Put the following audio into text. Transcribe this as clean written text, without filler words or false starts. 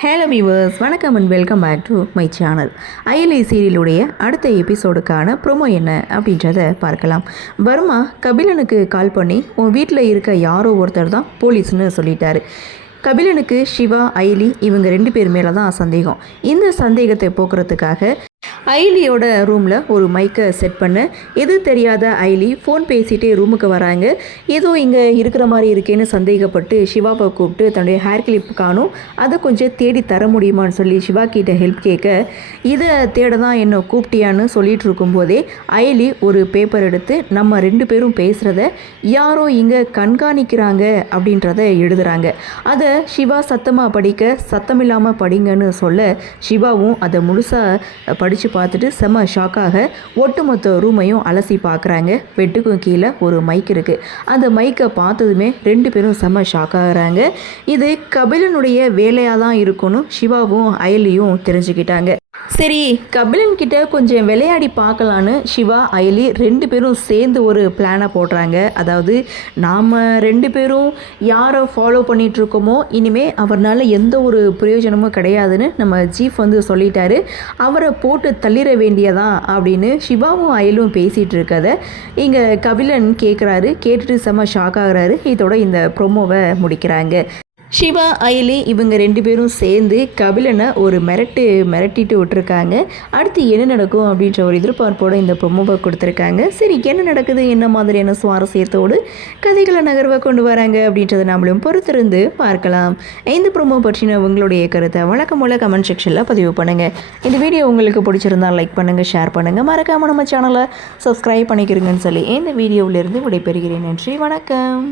Hello viewers, வணக்கம் and welcome back to my channel. Ayali சீரியலுடைய அடுத்த எபிசோடுக்கான ப்ரோமோ என்ன அப்படின்றத பார்க்கலாம். வர்மா கபிலனுக்கு கால் பண்ணி உன் வீட்டில் இருக்க யாரோ ஒருத்தர் தான் போலீஸ்னு சொல்லிட்டாரு. கபிலனுக்கு சிவா, அயலி இவங்க 2 பேர் மேலே தான் சந்தேகம். இந்த சந்தேகத்தை போக்குறதுக்காக ஐலியோட ரூமில் ஒரு மைக்கை செட் பண்ண எது தெரியாத ஐலி ஃபோன் பேசிகிட்டே ரூமுக்கு வராங்க. ஏதோ இங்கே இருக்கிற மாதிரி இருக்கேன்னு சந்தேகப்பட்டு சிவாவை கூப்பிட்டு தன்னுடைய ஹேர் கிளிப் காணும், அதை கொஞ்சம் தேடி தர முடியுமான்னு சொல்லி சிவா கிட்ட ஹெல்ப் கேட்க, இதை தேட தான் என்னை கூப்பிட்டியான்னு சொல்லிட்டு இருக்கும்போதே ஐலி ஒரு பேப்பர் எடுத்து நம்ம 2 பேரும் பேசுகிறத யாரோ இங்கே கண்காணிக்கிறாங்க அப்படின்றத எழுதுகிறாங்க. அதை சிவா சத்தமாக படிக்க, சத்தமில்லாமல் படிங்கன்னு சொல்ல சிவாவும் அதை முழுசாக படித்து பார்த்துட்டு செம்ம ஷாக்காக ஒட்டுமொத்த ரூமையும் அலசி பார்க்குறாங்க. பெட்டுக்கும் கீழே ஒரு மைக் இருக்குது. அந்த மைக்கை பார்த்ததுமே 2 பேரும் செம்ம ஷாக்காகிறாங்க. இது கபிலனுடைய வேலையாக தான் இருக்கணும் சிவாவும் அயலியும் தெரிஞ்சுக்கிட்டாங்க. சரி, கபிலன் கிட்ட கொஞ்சம் விளையாடி பார்க்கலான்னு சிவா, அயலி 2 பேரும் சேர்ந்து ஒரு பிளானை போடுறாங்க. அதாவது நாம் 2 பேரும் யாரை ஃபாலோ பண்ணிகிட்ருக்கோமோ இனிமேல் அவரால் எந்த ஒரு பிரயோஜனமும் கிடையாதுன்னு நம்ம சீஃப் சொல்லிட்டாரு, அவரை போட்டு தள்ளிட வேண்டியதான் அப்படின்னு சிவாவும் அயலும் பேசிகிட்டு இருக்கதை இங்கே கபிலன் கேட்குறாரு. கேட்டுட்டு செம்ம ஷாக் ஆகுறாரு. இதோட இந்த ப்ரோமோவை முடிக்கிறாங்க. சிவா, அயலி இவங்க 2 பேரும் சேர்ந்து கபிலனை ஒரு மிரட்டிட்டு விட்டுருக்காங்க. அடுத்து என்ன நடக்கும் அப்படின்ற ஒரு எதிர்பார்ப்போடு இந்த ப்ரோமோவை கொடுத்துருக்காங்க. சரி, என்ன நடக்குது, என்ன மாதிரியான சுவாரஸ்யத்தோடு கதைகளை நகர்வை கொண்டு வராங்க அப்படின்றத நம்மளும் பொறுத்திருந்து பார்க்கலாம். இந்த ப்ரோமோ பற்றின உங்களுடைய கருத்தை வழக்கம் போல கமெண்ட் செக்ஷனில் பதிவு பண்ணுங்கள். இந்த வீடியோ உங்களுக்கு பிடிச்சிருந்தால் லைக் பண்ணுங்கள், ஷேர் பண்ணுங்கள், மறக்காமல் நம்ம சேனலை சப்ஸ்கிரைப் பண்ணிக்கிறீங்கன்னு சொல்லி இந்த வீடியோவிலிருந்து விடைபெறுகிறேன். நன்றி, வணக்கம்.